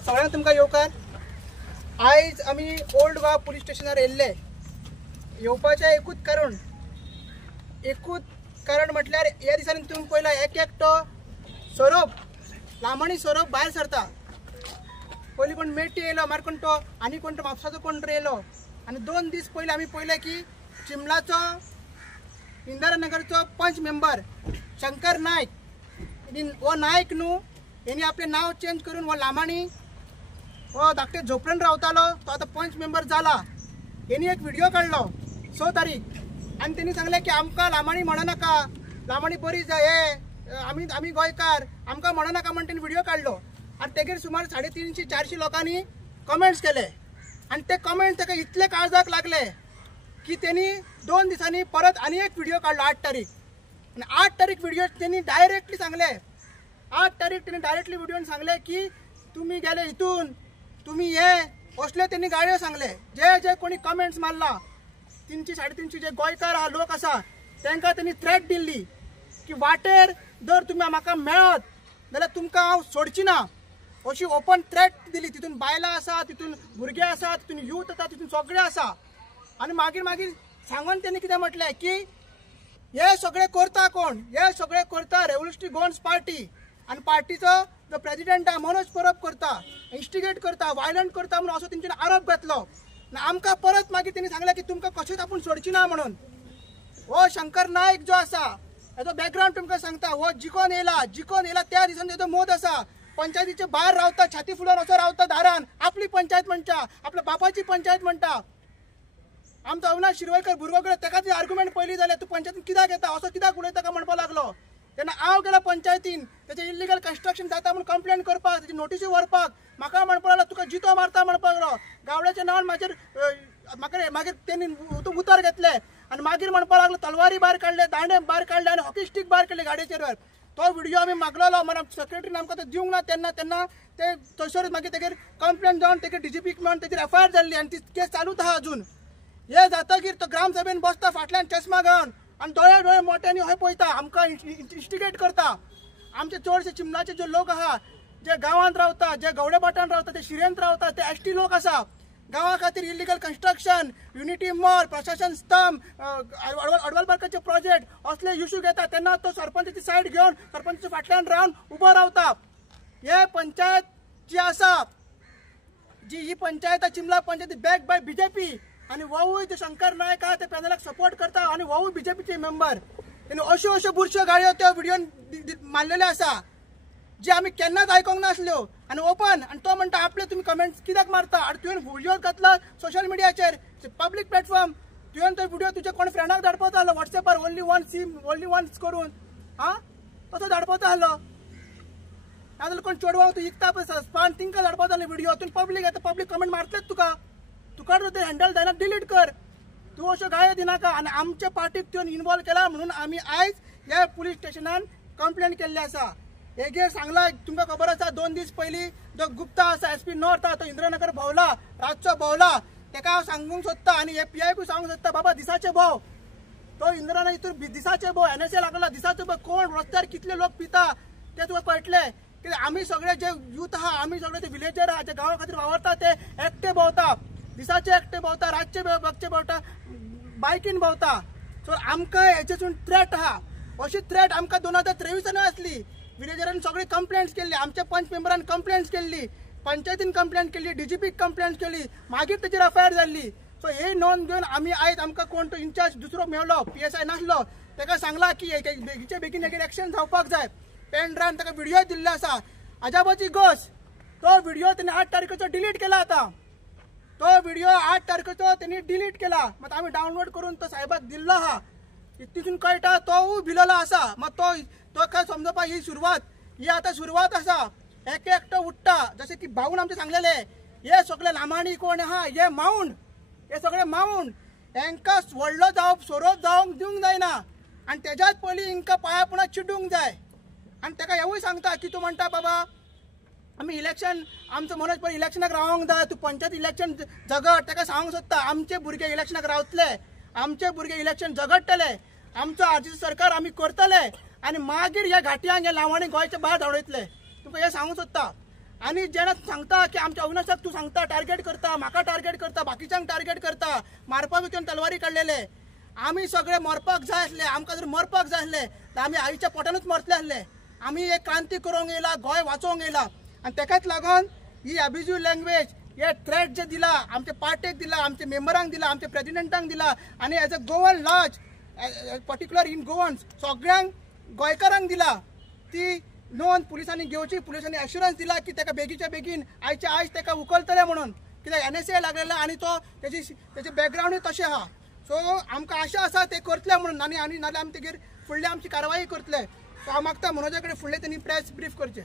सगळ्यांक तुमकां येवकार। आयज आमी ओल्ड गोवा पुलीस स्टेशनार येयल्ले। येवपाचें एकूच कारण म्हटल्यार ह्या दिसांनी तुमी पळयला एक एकटो सोरोप लामणी सोरोप भायर सरता। पयलीं कोण मेटी येयलो, मार कोण तो आनी कोण तो म्हापसाचो कोण तरी येयलो। आनी 2 दीस पयलीं आमी पळयलें की चिंबलाचो इंदिरानगरचो पंच मेंबर शंकर नायक, हो नायक न्हू, हेणी आपलें नांव चेंज करून हो लामाणी हो धाकटे झोपडेन रावतालो, तो आतां पंच मेंबर जाला। हेणी एक व्हिडिओ काडलो 6 तारीख आनी तेणी सांगलें की आमकां लामाणी म्हणनाका, लामाणी बरी जाय, हे आमी गोंयकार, आमकां म्हणनाका म्हण तेणी व्हिडिओ काडलो। आनी तेगेर सुमार 350-400 लोकांनी कमेंट्स केले। आनी ते कमेंट्स ताका इतले काळजाक लागले की तेणी 2 दिसांनी परत आनी एक व्हिडिओ काडलो 8 तारीख। आनी 8 तारीख व्हिडिओ तेणी डायरेक्टली सांगले, 8 तारीख तेणी डायरेक्टली व्हिडिओन सांगले की तुमी गेले हितून, तुमी हे असले तेणी गाळयो सांगले। जे कोणी कमेंट्स मारला 300-350 जे गोंयकार हा लोक आसा तांकां तेणी थ्रेट दिल्ली की वाटेर जर तुमी म्हाका मेळत जाल्यार तुमकां हांव सोडची ना, अशी ओपन थ्रेट दिली। तितून बायलां आसा, तितून भुरगे आसा, तितून यूथ आसा, तितून सगळे आसा। आनी मागीर सांगून तेणी कितें म्हटलें की हे सगळे करता कोण, हे सगळे करता रेव्होल्युशनरी गोवन्स पार्टी, आनी पार्टीचो जो प्रेसिडेंट आहा मनोज परब करता, इन्स्टिगेट करता, वायलंट करता म्हणून असो तेंच्यानी आरोप घातलो। आमकां परत मागीर तेणी सांगलें की तुमकां कशेंच आपूण सोडची ना म्हणून। हो शंकर नायक जो आसा हेजो बॅकग्रावंड तुमकां सांगता, हो जिखोन येयला त्या दिसांनी तेजो मोद आसा। पंचायतीचे भायर रावता, छाती फुलोवन असो रावता दारान, आपली पंचायत म्हणटा, आपल्या बापाची पंचायत म्हणटा। आमचो अविनाश शिरवयकर भुरगो गेलो, ताका ती आर्ग्युमेंट पयली जाल्यार तूं पंचायतीन कित्याक येता, असो कित्याक उलयता काय म्हणपाक लागलो। तेन्ना हांव गेलो पंचायतीन, तेजें इल्लिगल कन्स्ट्रक्शन जाता म्हणून कंप्लेंट करपाक, तेजी नोटीसी व्हरपाक। म्हाका म्हणपाक लागलो तुका जितो मारता म्हणपाक लागलो। गावड्याच्या नांवान मागीर तेणी उतर घेतले आनी मागीर म्हणपाक लागलो तलवारी भायर काडले, दांडे भायर काडले आनी हॉकी स्टीक भायर काडले गाडयेचेर। तो व्हिडिओ आमी मागलेलो, मन सेक्रेटरीन आमकां तो दिवंक ना। तेन्ना ते थंयसर मागीर तेगेर कंप्लेंट जावन तेगेर DGPक मेळोन तेजेर FIR जाल्ली आनी ती केस चालूच आहा अजून। हे जातकीर तो ग्रामसभेन बसता फाटल्यान चश्मा घालून आनी दोळे मोठ्यांनी हय पळयता, आमकां इन्स्टिगेट करता। आमचे चडशे चिंबलाचे जे लोक आहा, जे गांवांत रावता, जे गवडेपाटान रावता, ते शिरेंत रावता, ते ST लोक आसा। गांवा खातीर इल्लिगल कन्स्ट्रक्शन, युनिटी मॉल, प्रशासन स्तंभ, अडवालबारकाचे प्रोजेक्ट असले इश्यू घेता तेन्ना तो सरपंचाची सायड घेवन सरपंचाच्या फाटल्यान रावन उबो रावता। हे पंचायत जी आसा, ही पंचायत चिंबला पंचायत बॅक बाय BJP आनी वोवूय जो शंकर नायक आहा ते पॅनलाक सपोर्ट करता आनी वोवूय BJPचे मेंबर। तेणी अश्यो बुरश्यो गाडयो त्या व्हिडिओन मारलेल्यो आसा जे आमी केन्नाच आयकोंक नासल्यो आनी ओपन। आनी तो म्हणटा आपले तुमी कमेंट्स कित्याक मारता, आनी तुवें व्हिडिओ घातला सोशल मिडियाचेर, पब्लीक प्लॅटफॉर्म, तुवें तो व्हिडिओ तुजे कोण फ्रेंडाक धाडपाचो आहलो WhatsAppar ओन्ली वन्स करून, तसो धाडपाचो आहलो। नाजाल्यार कोण चेडवांक तूं इकता पळय सस्पान तिंका धाडपाचो आहलो व्हिडिओ। तुवें पब्लीक येता, पब्लीक कमेंट मारतलेच तुका ते हँडल जायना डिलीट कर। तूं अश्यो गायो दिनाका। आनी आमच्या पार्टीक तुवें इन्वॉल्व केला म्हणून आमी आयज ह्या पुलीस स्टेशनान कंप्लेंट केल्ली आसा। हेगे सांगला तुमकां खबर आसा 2 दीस पयलीं जो गुप्ता आसा SP नॉर्थ आहा तो इंदिरानगर भोंवला, रातचो भोंवला, ताका हांव सांगूंक सोदता आनी हे PIकूय सांगूंक सोदता, बाबा दिसाचे भोंव, तो इंदिरानगर हितून दिसाचे भोंव NSA लागला, दिसाचे भोंव कोण रस्त्यार कितले लोक पिता ते तुका कळटले। की आमी सगळे जे यूथ आहा, आमी सगळे ते विलेजर आहा, जे गांवा खातीर वावरता ते एकटे भोंवता, दिसाचे एकटे भोंवता, रातचे भोंवता, बायकीन भोंवता। सो आमकां हेचेसून थ्रेट आहा। अशी थ्रेट आमकां 2023 आसली। विलेजरांनी सगळी कंप्लेंट्स केल्ली, आमच्या पंच मेंबरान कंप्लेंट्स केल्ली, पंचायतीन कंप्लेंट केल्ली, DGPक कंप्लेंट केली, मागीर तेजेर FIR जाल्ली। सो हे नोंद घेवन आमी आयज आमकां कोण तो इन्चार्ज दुसरो मेळ्ळो, PSI नासलो, ताका सांगला की बेगीचे बेगीन हेजेर एक्शन जावपाक जाय। पेन ड्रायव्ह ताका व्हिडिओ दिल्लो आसा। अजाबाची गोष्ट, तो व्हिडिओ तेणी 8 तारखेचो डिलीट केला। आता तो व्हिडिओ 8 तारखेचो तेणी डिलीट केला। मग आमी डावनलोड करून तो साहेबाक दिल्लो आहा। तितून कळटा तो भिलेलो आसा। मग तो काय समजपा ही सुरवात, ही आता सुरवात आसा। एक एकटो उठता, जसे की भाऊन आमचे सांगलेले हे सगळे लामाणी कोण आहा, हे माऊंड, हे सगळे माऊंड, हेंकां व्हडलो जावप सोरोप जावंक दिवंक जायना आनी तेज्याच पयलीं हिंकां पायापणां चिडूंक जाय। आनी ताका हेवूय सांगता की तूं म्हणटा बाबा आमी इलेक्शन आमचो मनोज पर इलेक्शनाक रावंक जाय, तूं पंचायत इलेक्शन झगड। ताका सांगूंक सोदता आमचे भुरगे इलेक्शनाक रावतले, आमचे भुरगे इलेक्शन झगडटले, आमचो आरजीसी सरकार आमी करतले आनी मागीर ह्या घाटयांक हे लावणी गोंयच्या भायर धांवडयतले। तुका हे सांगूंक सोदता। आणि जेन्ना सांगता की आमच्या अविनाशाक तू सांगता टार्गेट करता, म्हाका टार्गेट करता, बाकीच्यांक टार्गेट करता, मारपाक वचून तलवारी काडलेले, आमी सगळे मरपाक जाय आसले, आमकां जर मरपाक जाय आसले तर आमी आईच्या पोटानूच मरतले आसले. आमी एक क्रांती करूंक येयला, गोंय वाचोवंक येयला आनी तेकाच लागून ही अब्युजीव लँग्वेज हे थ्रेट जे दिला आमच्या पार्टेक दिला, आमच्या मेंबरांक दिला, आमच्या प्रेसिडेंटांक दिला आनी as a Goan laws particular in Goan सगळ्यांक गोंयकारांक दिला ती नोंद पुलिसांनी घेवची. पुलिसांनी एश्युरन्स दिला की ताका बेगीच्या बेगीन आयच्या आयज ताका उखलतले म्हणून, कित्याक NSA लागलेला आनी तो तेजी बॅकग्रावंडूय तशें आहा. सो आमकां आशा आसा ते करतले म्हणून आनी नाल्यार आमी तेगेर फुडली आमची कारवाई करतले. सो हांव मागता मनोजा कडेन फुडले तेणी प्रेस ब्रीफ करचे.